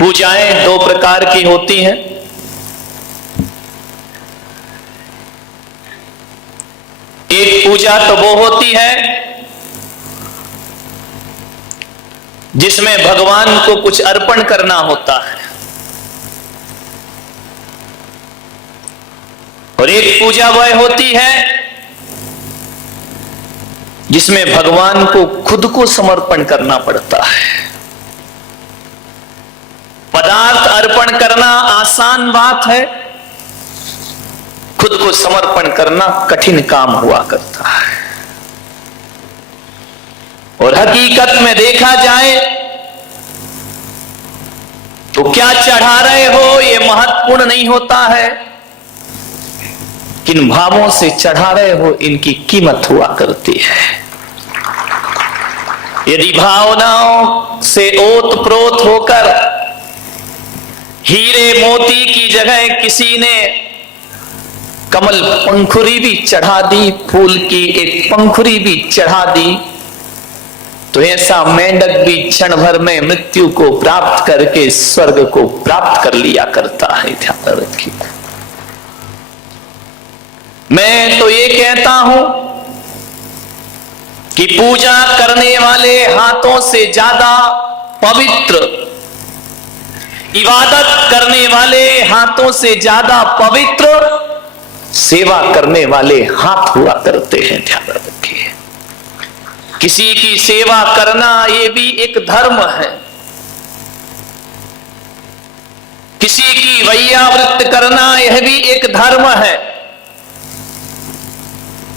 पूजाएं दो प्रकार की होती हैं। एक पूजा तो वो होती है जिसमें भगवान को कुछ अर्पण करना होता है, और एक पूजा वह होती है जिसमें भगवान को खुद को समर्पण करना पड़ता है। पदार्थ अर्पण करना आसान बात है, खुद को समर्पण करना कठिन काम हुआ करता है। और हकीकत में देखा जाए तो क्या चढ़ा रहे हो यह महत्वपूर्ण नहीं होता है, किन भावों से चढ़ा रहे हो इनकी कीमत हुआ करती है। यदि भावनाओं से ओतप्रोत होकर हीरे मोती की जगह किसी ने कमल पंखुरी भी चढ़ा दी, फूल की एक पंखुरी भी चढ़ा दी, तो ऐसा मेंढक भी क्षण भर में मृत्यु को प्राप्त करके स्वर्ग को प्राप्त कर लिया करता है। ध्यान रखिए। मैं तो ये कहता हूं कि पूजा करने वाले हाथों से ज्यादा पवित्र, इबादत करने वाले हाथों से ज्यादा पवित्र सेवा करने वाले हाथ हुआ करते हैं। ध्यान रखिए। किसी की सेवा करना यह भी एक धर्म है। किसी की वैयावृत्त करना यह भी एक धर्म है,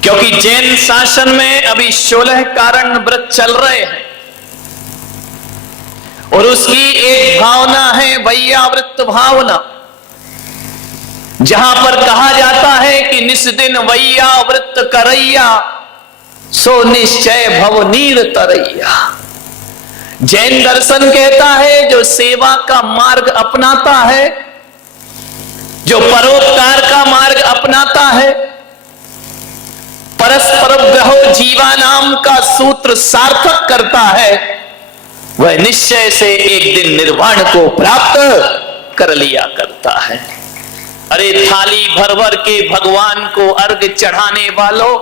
क्योंकि जैन शासन में अभी 16 कारण व्रत चल रहे हैं और उसकी एक भावना है वैयावृत्त भावना, जहां पर कहा जाता है कि निस्दिन वैयावृत्त करैया सो निश्चय भव नीर तरैया। जैन दर्शन कहता है जो सेवा का मार्ग अपनाता है, जो परोपकार का मार्ग अपनाता है, परस्पर ग्रहो जीवा नाम का सूत्र सार्थक करता है, वह निश्चय से एक दिन निर्वाण को प्राप्त कर लिया करता है। अरे थाली भर भर के भगवान को अर्घ चढ़ाने वालों,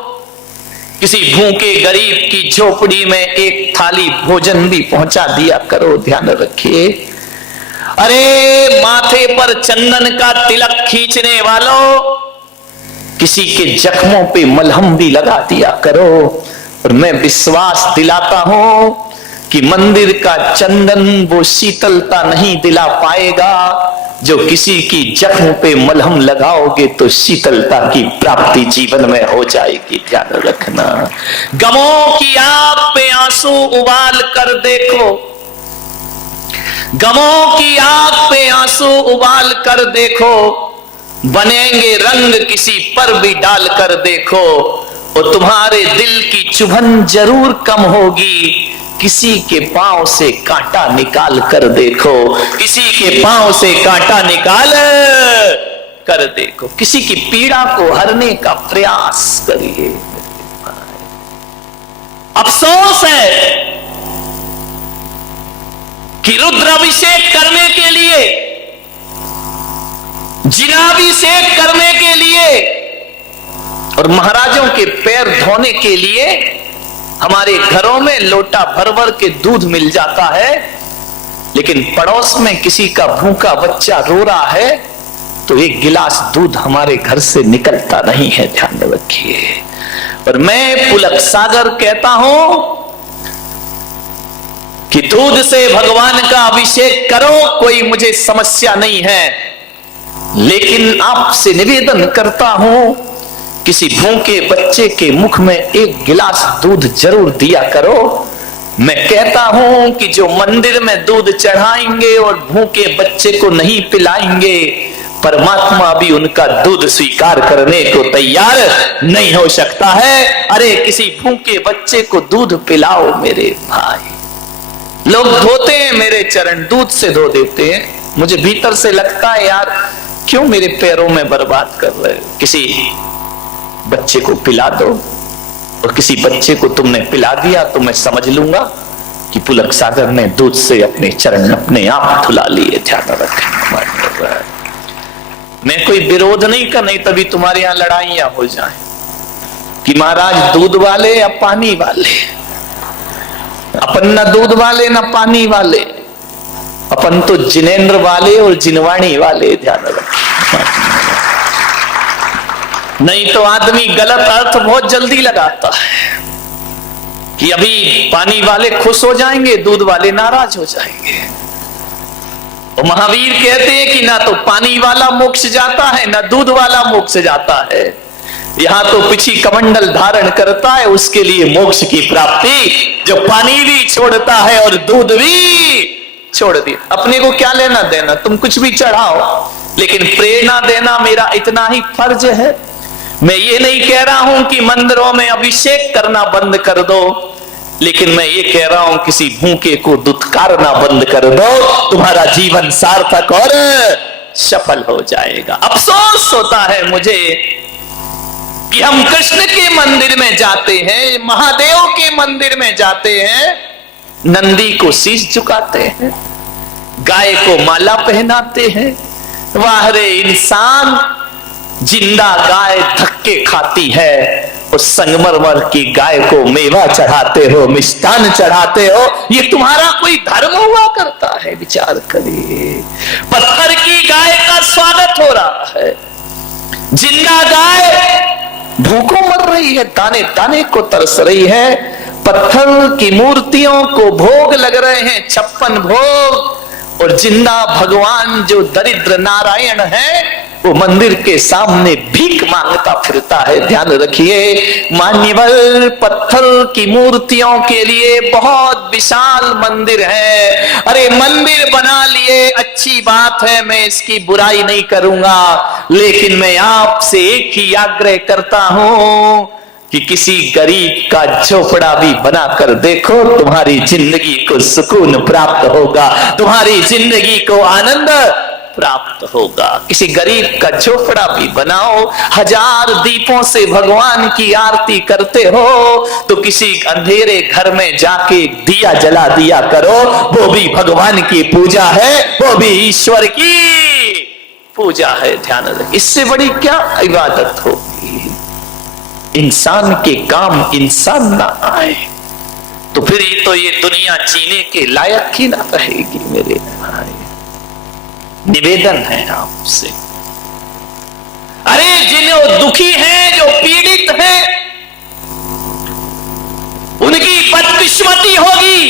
किसी भूखे गरीब की झोपड़ी में एक थाली भोजन भी पहुंचा दिया करो। ध्यान रखिए। अरे माथे पर चंदन का तिलक खींचने वालों, किसी के जख्मों पे मलहम भी लगा दिया करो। और मैं विश्वास दिलाता हूं कि मंदिर का चंदन वो शीतलता नहीं दिला पाएगा जो किसी की जख्म पे मलहम लगाओगे तो शीतलता की प्राप्ति जीवन में हो जाएगी। ध्यान रखना। गमों की आग पे आंसू उबाल कर देखो, गमों की आग पे आंसू उबाल कर देखो, बनेंगे रंग किसी पर भी डाल कर देखो, और तुम्हारे दिल की चुभन जरूर कम होगी। किसी के पांव से कांटा निकाल कर देखो, किसी के पांव से कांटा निकाल कर देखो, किसी की पीड़ा को हरने का प्रयास करिए। अफसोस है कि रुद्राभिषेक करने के लिए, जिनाभिषेक करने के लिए और महाराजों के पैर धोने के लिए हमारे घरों में लोटा भर भर के दूध मिल जाता है, लेकिन पड़ोस में किसी का भूखा बच्चा रो रहा है तो एक गिलास दूध हमारे घर से निकलता नहीं है। ध्यान रखिए। और मैं पुलक सागर कहता हूं कि दूध से भगवान का अभिषेक करो, कोई मुझे समस्या नहीं है, लेकिन आपसे निवेदन करता हूं किसी भूखे बच्चे के मुख में एक गिलास दूध जरूर दिया करो। मैं कहता हूं कि जो मंदिर में दूध चढ़ाएंगे और भूखे बच्चे को नहीं पिलाएंगे, परमात्मा भी उनका दूध स्वीकार करने को तैयार नहीं हो सकता है। अरे किसी भूखे बच्चे को दूध पिलाओ मेरे भाई। लोग धोते हैं मेरे चरण, दूध से धो देते हैं। मुझे भीतर से लगता है यार क्यों मेरे पैरों में बर्बाद कर रहे हो। किसी बच्चे को पिला दो, और किसी बच्चे को तुमने पिला दिया तो मैं समझ लूंगा कि पुलक सागर ने दूध से अपने चरण अपने आप धुला लिए। ध्यान रखना, मैं कोई विरोध नहीं कर, नहीं तभी तुम्हारे यहां लड़ाइयां हो जाए कि महाराज दूध वाले या पानी वाले। अपन न दूध वाले न पानी वाले, अपन तो जिनेंद्र वाले और जिनवाणी वाले। ध्यान रखना, नहीं तो आदमी गलत अर्थ बहुत जल्दी लगाता है कि अभी पानी वाले खुश हो जाएंगे, दूध वाले नाराज हो जाएंगे। तो महावीर कहते हैं कि ना तो पानी वाला मोक्ष जाता है ना दूध वाला मोक्ष जाता है। यहां तो पिछी कमंडल धारण करता है, उसके लिए मोक्ष की प्राप्ति, जो पानी भी छोड़ता है और दूध भी छोड़ दिया। अपने को क्या लेना देना, तुम कुछ भी चढ़ाओ, लेकिन प्रेरणा देना मेरा इतना ही फर्ज है। मैं ये नहीं कह रहा हूं कि मंदिरों में अभिषेक करना बंद कर दो, लेकिन मैं ये कह रहा हूं किसी भूखे को दुत्कारना बंद कर दो, तुम्हारा जीवन सार्थक और सफल हो जाएगा। अफसोस होता है मुझे कि हम कृष्ण के मंदिर में जाते हैं, महादेव के मंदिर में जाते हैं, नंदी को शीश झुकाते हैं, गाय को माला पहनाते हैं। वाह रे इंसान, जिंदा गाय धक्के खाती है, उस संगमरमर की गाय को मेवा चढ़ाते हो, मिष्टान चढ़ाते हो, ये तुम्हारा कोई धर्म हुआ करता है? विचार करिए। पत्थर की गाय का स्वागत हो रहा है, जिंदा गाय भूखों मर रही है, दाने दाने को तरस रही है। पत्थर की मूर्तियों को भोग लग रहे हैं, 56 भोग, और जिंदा भगवान जो दरिद्र नारायण है वो मंदिर के सामने भीख मांगता फिरता है। ध्यान रखिए मान्यवर, पत्थर की मूर्तियों के लिए बहुत विशाल मंदिर है। अरे मंदिर बना लिए अच्छी बात है, मैं इसकी बुराई नहीं करूंगा, लेकिन मैं आपसे एक ही आग्रह करता हूं कि किसी गरीब का झोपड़ा भी बनाकर देखो, तुम्हारी जिंदगी को सुकून प्राप्त होगा, तुम्हारी जिंदगी को आनंद प्राप्त होगा। किसी गरीब का झोपड़ा भी बनाओ, 1000 दीपों से भगवान की आरती करते हो तो किसी अंधेरे घर में जाके दिया जला दिया करो, वो भी भगवान की पूजा है, वो भी ईश्वर की पूजा है। ध्यान रख, इससे बड़ी क्या इबादत होगी? इंसान के काम इंसान ना आए तो फिर ये दुनिया जीने के लायक ही ना रहेगी। मेरे भाई, निवेदन है आपसे, अरे जिन्हें दुखी हैं, जो पीड़ित हैं, उनकी बदकिस्मती होगी,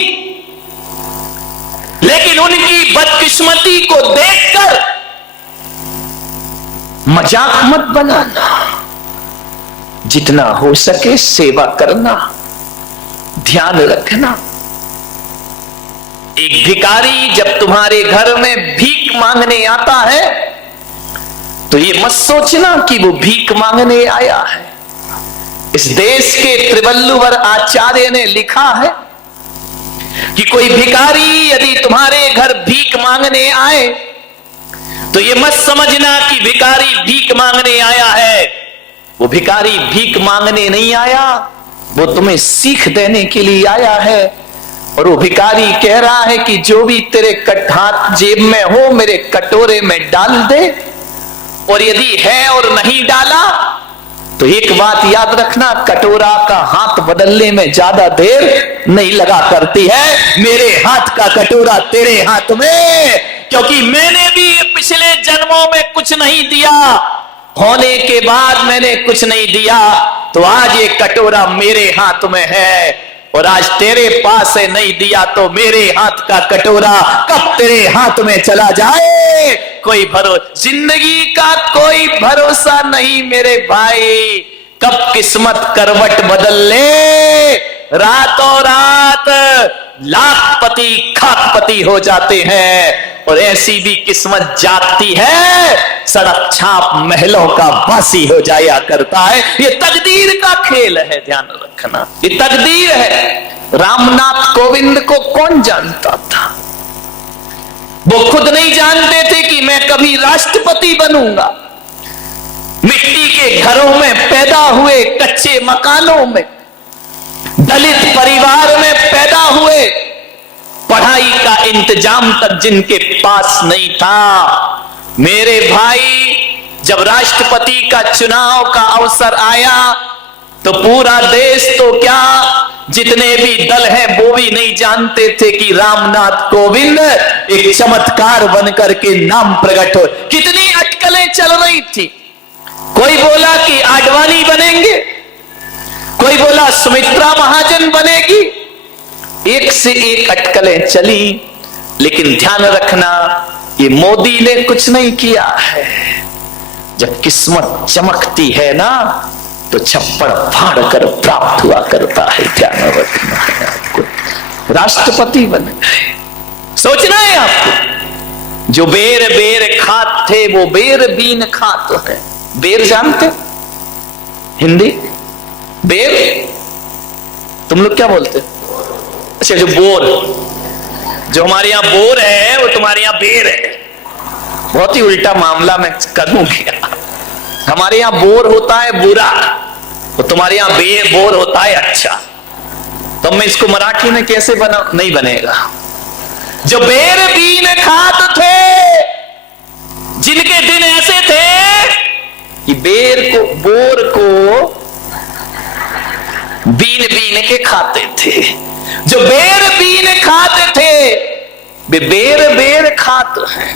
लेकिन उनकी बदकिस्मती को देखकर मजाक मत बनाना, जितना हो सके सेवा करना। ध्यान रखना, एक भिखारी जब तुम्हारे घर में भीख मांगने आता है तो ये मत सोचना कि वो भीख मांगने आया है। इस देश के त्रिवल्लुवर आचार्य ने लिखा है कि कोई भिखारी यदि तुम्हारे घर भीख मांगने आए तो ये मत समझना कि भिखारी भीख मांगने आया है। वो भिखारी भीख मांगने नहीं आया, वो तुम्हें सीख देने के लिए आया है। और वो भिखारी कह रहा है कि जो भी तेरे हाथ जेब में हो मेरे कटोरे में डाल दे, और यदि है और नहीं डाला तो एक बात याद रखना, कटोरा का हाथ बदलने में ज्यादा देर नहीं लगा करती है। मेरे हाथ का कटोरा तेरे हाथ में, क्योंकि मैंने भी पिछले जन्मों में कुछ नहीं दिया, होने के बाद मैंने कुछ नहीं दिया, तो आज ये कटोरा मेरे हाथ में है। और आज तेरे पास से नहीं दिया तो मेरे हाथ का कटोरा कब तेरे हाथ में चला जाए कोई भरोसा, जिंदगी का कोई भरोसा नहीं मेरे भाई। कब किस्मत करवट बदल ले, रातों रात लाखपति खाकपति हो जाते हैं, और ऐसी भी किस्मत जागती है सड़क छाप महलों का वासी हो जाया करता है। ये तकदीर का खेल है, ध्यान रखना, ये तकदीर है। रामनाथ कोविंद को कौन जानता था? वो खुद नहीं जानते थे कि मैं कभी राष्ट्रपति बनूंगा। मिट्टी के घरों में पैदा हुए, कच्चे मकानों में, दलित परिवार में पैदा हुए, पढ़ाई का इंतजाम तक जिनके पास नहीं था। मेरे भाई, जब राष्ट्रपति का चुनाव का अवसर आया तो पूरा देश तो क्या, जितने भी दल हैं वो भी नहीं जानते थे कि रामनाथ कोविंद एक चमत्कार बनकर के नाम प्रकट हो। कितनी अटकलें चल रही थी। कोई बोला कि आडवाणी बनेंगे, कोई बोला सुमित्रा महाजन बनेगी, एक से एक अटकलें चली। लेकिन ध्यान रखना, ये मोदी ने कुछ नहीं किया है। जब किस्मत चमकती है ना तो छप्पड़ फाड़ कर प्राप्त हुआ करता है। ध्यान रखना है आपको। राष्ट्रपति बन गए। सोचना है आपको, जो बेर बेर खात थे वो बेर बीन खात है। बेर जानते हिंदी? बेर तुम लोग क्या बोलते? अच्छा, जो बोर, जो हमारे यहां बोर है वो तुम्हारे यहां बेर है। बहुत ही उल्टा मामला मैं करूं क्या? हमारे यहां बोर होता है बुरा, वो तुम्हारे यहां बोर होता है अच्छा। तो मैं इसको मराठी में कैसे बना? नहीं बनेगा। जो बेर बीन खात थे, जिनके दिन ऐसे थे कि बोर को बीन बीन के खाते थे। जो बेर बीन खाते थे वे बेर बेर खात हैं।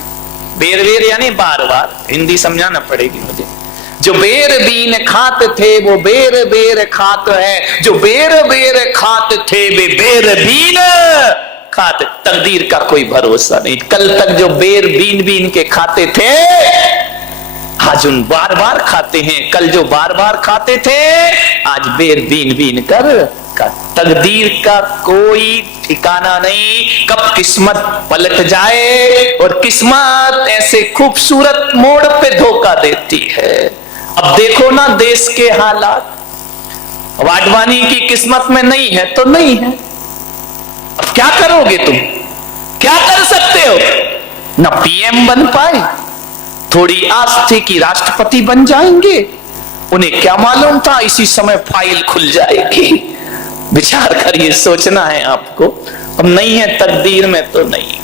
बेर बेर यानी बार बार, हिंदी समझाना पड़ेगी मुझे। जो बेर बीन खात थे वो बेर बेर खात है। जो बेर बेर खात थे वे बेर बीन खात। तकदीर का कोई भरोसा नहीं। कल तक जो बेर बीन बीन के खाते थे आज उन बार बार खाते हैं। कल जो बार बार खाते थे आज बेर बीन बीन कर का। तकदीर का कोई ठिकाना नहीं, कब किस्मत पलट जाए। और किस्मत ऐसे खूबसूरत मोड़ पे धोखा देती है। अब देखो ना देश के हालात। वाडवाणी की किस्मत में नहीं है तो नहीं है। अब क्या करोगे तुम? क्या कर सकते हो? ना पीएम बन पाए, थोड़ी आस थी कि राष्ट्रपति बन जाएंगे। उन्हें क्या मालूम था इसी समय फाइल खुल जाएगी। विचार करिए, सोचना है आपको। अब नहीं है तकदीर में तो नहीं है।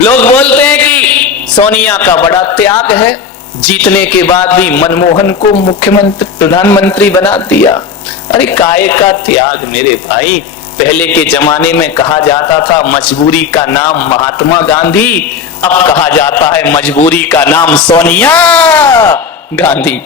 लोग बोलते हैं कि सोनिया का बड़ा त्याग है, जीतने के बाद भी मनमोहन को मुख्यमंत्री प्रधानमंत्री बना दिया। अरे काय का त्याग मेरे भाई। पहले के जमाने में कहा जाता था मजबूरी का नाम महात्मा गांधी, अब कहा जाता है मजबूरी का नाम सोनिया गांधी।